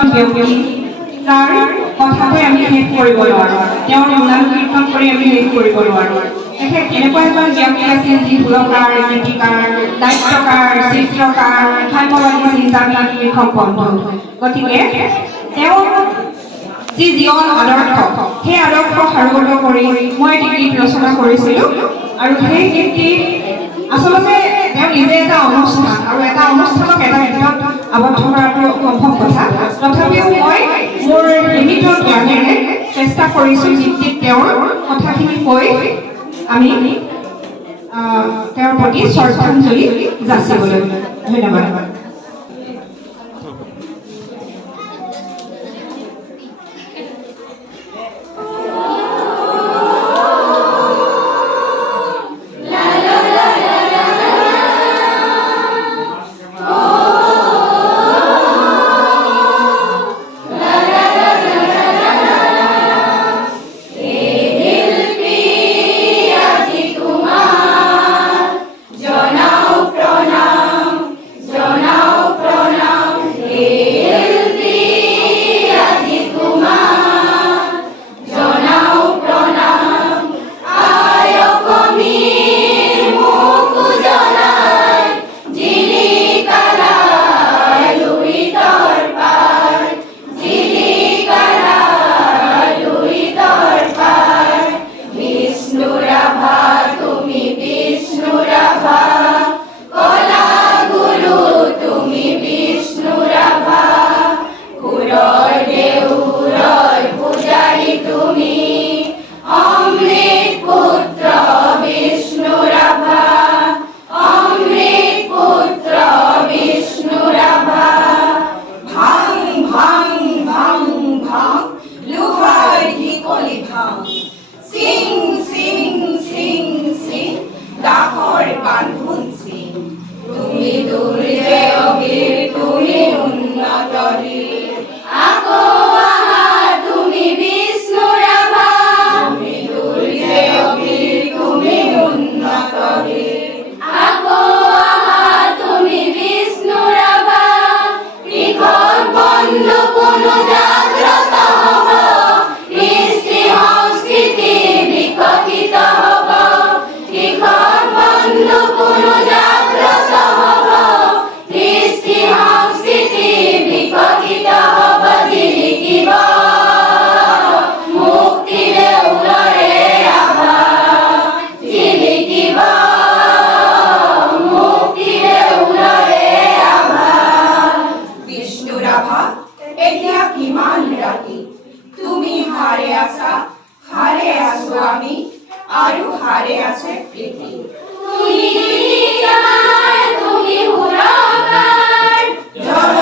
এজন ব্যক্তি তাৰ কথাকৈ আমি শেষ কৰিব নোৱাৰোঁ, তেওঁৰ গুণান কীৰ্তন কৰি আমি শেষ কৰিব নোৱাৰোঁ। তেখেত এনেকুৱা এজন ব্যক্তি আছিল যি সুৰকাৰ, গীতিকাৰ, নাট্যকাৰ, চিত্ৰকাৰ, সাম্যবাদী চিন্তাবিদ কৃষক বন্ধু। গতিকে তেওঁ যি জীৱন আদৰ্শ, সেই আদৰ্শ সাৰোগত কৰি মই এটি গীত ৰচনা কৰিছিলোঁ আৰু সেই গীতটি আচলতে তেওঁ নিজে এটা অনুষ্ঠান আৰু এটা অনুষ্ঠানক এটা গীতত আবদ্ধ কৰাটো সম্ভৱ কথা। তথাপিও মই মোৰ সীমিত জ্ঞানেৰে চেষ্টা কৰিছোঁ গীতটিত তেওঁৰ কথাখিনি কৈ আমি তেওঁৰ প্ৰতি শ্ৰদ্ধাঞ্জলি যাচিবলৈ। ধন্যবাদ। তুমি